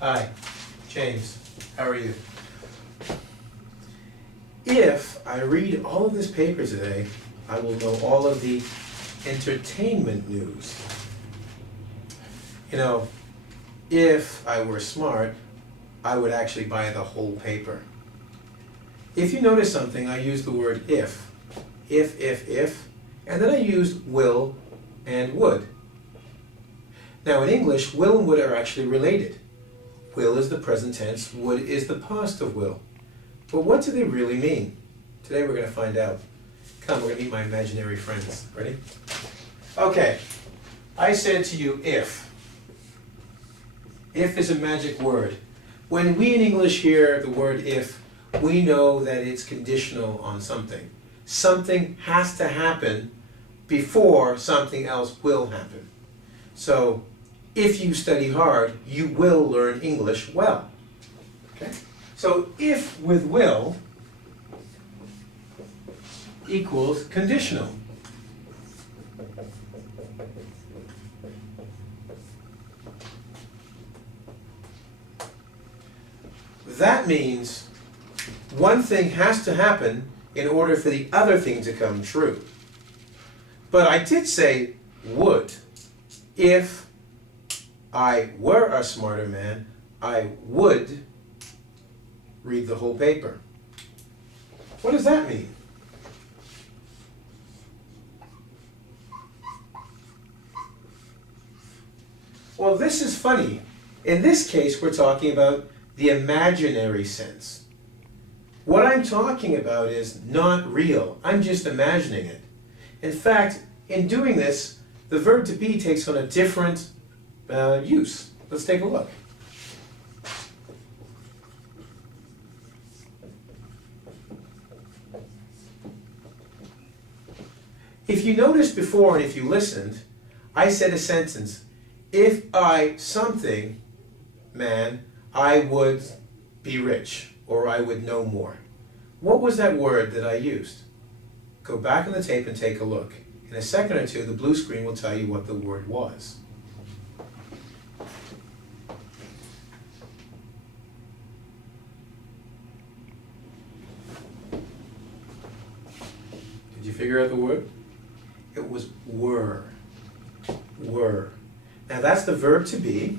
Hi, James. How are you? If I read all of this paper today, I will know all of the entertainment news. You know, if I were smart, I would actually buy the whole paper. If you notice something, I use the word if. If, and then I used will and would. Now in English, will and would are actually related. Will is the present tense, would is the past of will. But what do they really mean? Today we're going to find out. Come, we're going to meet my imaginary friends. Ready? Okay, I said to you if. If is a magic word. When we in English hear the word if, we know that it's conditional on something. Something has to happen before something else will happen. So, if you study hard, you will learn English well. Okay? So, if with will equals conditional. That means one thing has to happen in order for the other thing to come true. But I did say would. If I were a smarter man, I would read the whole paper. What does that mean? Well, this is funny. In this case, we're talking about the imaginary sense. What I'm talking about is not real. I'm just imagining it. In fact, in doing this, the verb to be takes on a different use. Let's take a look. If you noticed before and if you listened, I said a sentence. If I something, man, I would be rich, or I would know more. What was that word that I used? Go back on the tape and take a look. In a second or two, the blue screen will tell you what the word was. Did you figure out the word? It was were. Were. Now that's the verb to be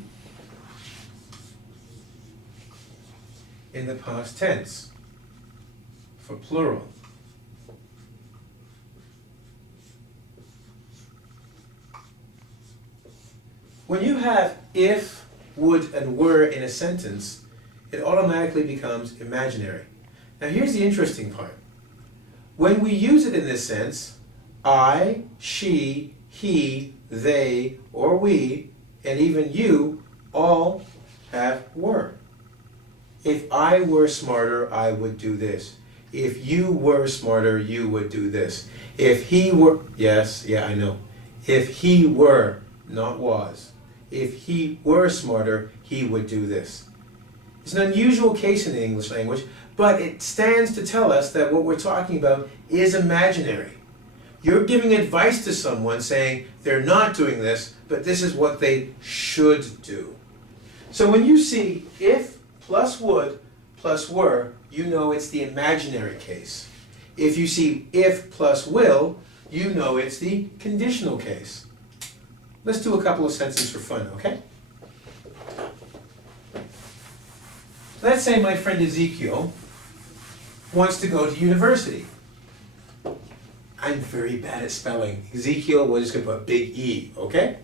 in the past tense for plural. When you have if, would, and were in a sentence, it automatically becomes imaginary. Now here's the interesting part. When we use it in this sense, I, she, he, they, or we, and even you, all have were. If I were smarter, I would do this. If you were smarter, you would do this. If he were, yes, yeah, I know. If he were, not was. If he were smarter, he would do this. It's an unusual case in the English language, but it stands to tell us that what we're talking about is imaginary. You're giving advice to someone saying they're not doing this, but this is what they should do. So when you see if plus would plus were, you know it's the imaginary case. If you see if plus will, you know it's the conditional case. Let's do a couple of sentences for fun, okay? Let's say my friend Ezekiel wants to go to university. I'm very bad at spelling. Ezekiel, we're just going to put a big E, okay?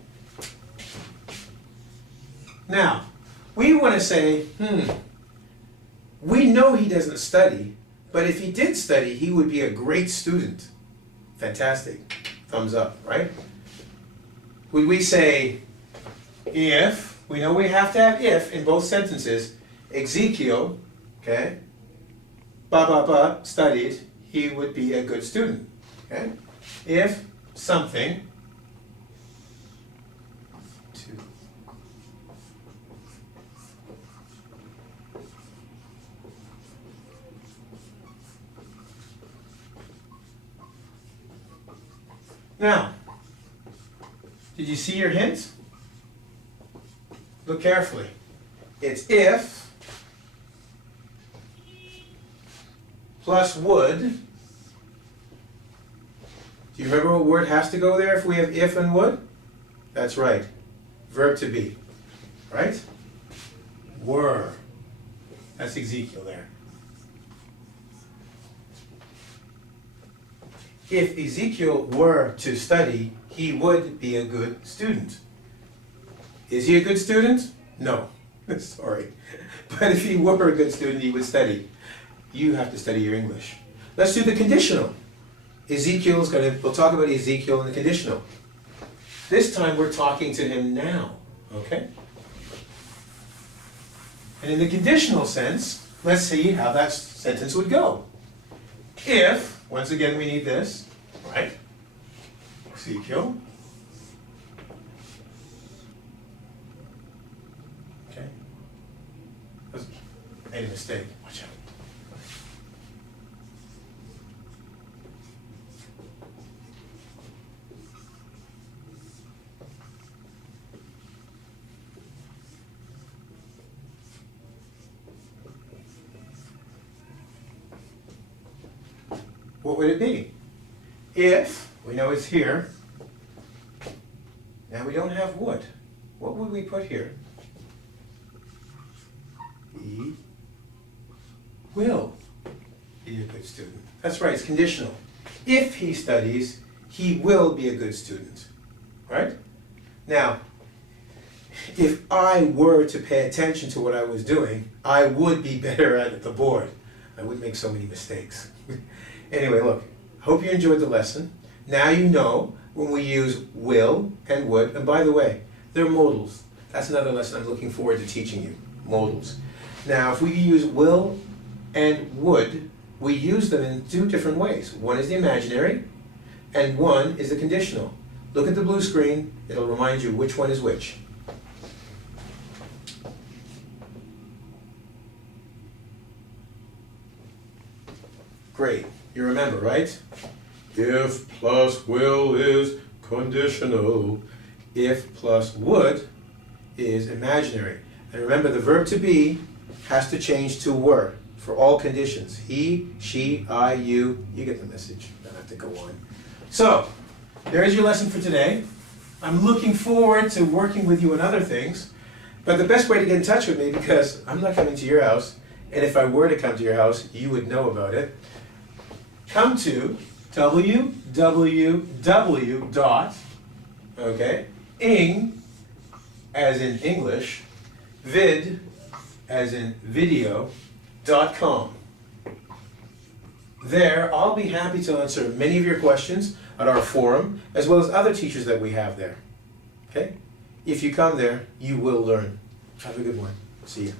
Now, we want to say, we know he doesn't study, but if he did study, he would be a great student. Fantastic. Thumbs up, right? Would we say, if, we know we have to have if in both sentences, Ezekiel, okay, studied, he would be a good student, okay? If something, now, did you see your hints? Look carefully. It's if plus would. Do you remember what word has to go there if we have if and would? That's right. Verb to be. Right? Were. That's Ezekiel there. If Ezekiel were to study, he would be a good student. Is he a good student? No. Sorry. But if he were a good student, he would study. You have to study your English. Let's do the conditional. We'll talk about Ezekiel and the conditional. This time we're talking to him now, okay? And in the conditional sense, let's see how that sentence would go. If, once again we need this, right? Ezekiel. Okay. Made a mistake. Watch out. What would it be? If, we know it's here, now we don't have would. What would we put here? He will be a good student. That's right, it's conditional. If he studies, he will be a good student. Right? Now, if I were to pay attention to what I was doing, I would be better at the board. I wouldn't make so many mistakes. Anyway, look, hope you enjoyed the lesson. Now you know when we use will and would, and by the way, they're modals. That's another lesson I'm looking forward to teaching you, modals. Now, if we use will and would, we use them in two different ways. One is the imaginary, and one is the conditional. Look at the blue screen, it'll remind you which one is which. Great. You remember, right? If plus will is conditional. If plus would is imaginary. And remember, the verb to be has to change to were for all conditions. He, she, I, you. You get the message. Don't have to go on. So, there's your lesson for today. I'm looking forward to working with you on other things. But the best way to get in touch with me, because I'm not coming to your house, and if I were to come to your house, you would know about it. Come to www. Ing, as in English, vid, as in video.com. There, I'll be happy to answer many of your questions at our forum, as well as other teachers that we have there. Okay? If you come there, you will learn. Have a good one. See you.